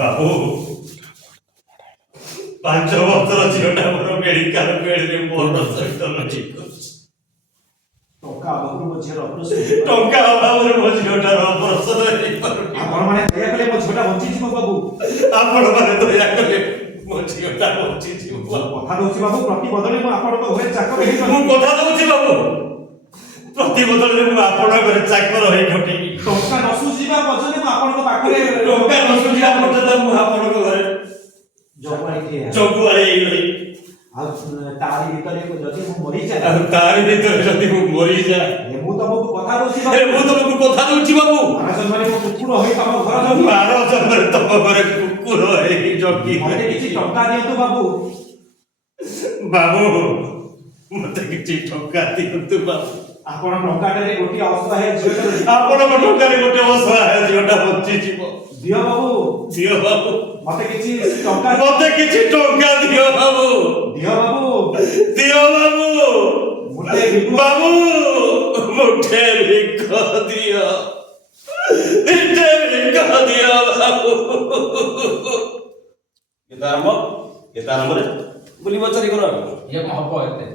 ବାବୁ 5 ବର୍ଷର ଝିଅଟା ମୋର ମେଡିକାଲ ବେଡରେ ମୋର ସହିତ ରହିଛି। ଟଙ୍କା ଅଭାବରୁ ମୋ ଝିଅର ଅପରେସନ ଟଙ୍କା ଅଭାବରେ ମୋ ଝିଅଟାର ଅପରେସନ ହେଇପାରୁନି। ଆପଣମାନେ ଦୟାକଲେ ମୋ ଝିଅଟା ବଞ୍ଚିଯିବ ବାବୁ। ଆପଣମାନେ ଦୟାକଲେ ମୋ ଝିଅଟା ବଞ୍ଚିଯିବ। କଥା ଦଉଛି ବାବୁ ପ୍ରତି ବଦଳରେ ମୁଁ ଆପଣଙ୍କ ଘରେ ଚାକର ହେଇପାରିବି। ମୁଁ କଥା ଦଉଛି ବାବୁ ପ୍ରତି ବଦଳରେ ମୁଁ ଆପଣଙ୍କ ଘରେ ଚାକର ହେଇ ଖଟିବି। ଟଙ୍କା ନ ସୁଝିବା ପର୍ଯ୍ୟନ୍ତ ମୁଁ ଆପଣଙ୍କ ପାଖରେ ଟଙ୍କା ନ ସୁଝିବା ପର୍ଯ୍ୟନ୍ତ ମୁଁ ଆପଣଙ୍କ ଘରେ ଜଗୁଆଳି ହେଇଗଲି। ଆଉ ତାରି ଭିତରେ ଯଦି ମୁଁ ମରିଯାଏ ଆଉ ତାରି ଭିତରେ ଯଦି ମୁଁ ମରିଯାଏ ମୁଁ ତମକୁ କଥା ଦଉଛି ମୁଁ ତମକୁ କଥା ଦଉଛି ବାବୁ ଆର ଜନ୍ମରେ ମୁଁ କୁକୁର ହୋଇ ତମ ଘର ଜଗି ବାର ଜନ୍ମରେ ତମ ଘରେ କୁକୁର ହେଇ ଜଗି ମତେ କିଛି ଟଙ୍କା ଦିଅନ୍ତୁ ବାବୁ। ବାବୁ ମତେ କିଛି ଟଙ୍କା ଦିଅନ୍ତୁ ବାବୁ। ଆପଣ ଟଙ୍କାଟାରେ ଗୋଟିଏ ଅସହାୟ ଝିଅଟା ଆପଣଙ୍କ ଟଙ୍କାରେ ଗୋଟେ ଅସହାୟ ଝିଅଟା ବଞ୍ଚିଯିବ। ଦିଅ ବାବୁ ଦିଅ ବାବୁ ମତେ କିଛି ଟଙ୍କା ମତେ କିଛି ଟଙ୍କା ଦିଅ ବାବୁ। ଦିଅ ବାବୁ ଦିଅ ବାବୁ ମୁଠେ ଭିକ ବାବୁ ମୁଠେ ଭିକ ଦିଅ ମୁଠେ ଭିକ ଦିଅ ବାବୁ। କେତେ ଆରମ୍ଭରେ ବୁଲି ବଚାରି କର ଇଏ କଣ ହବ ଏତେ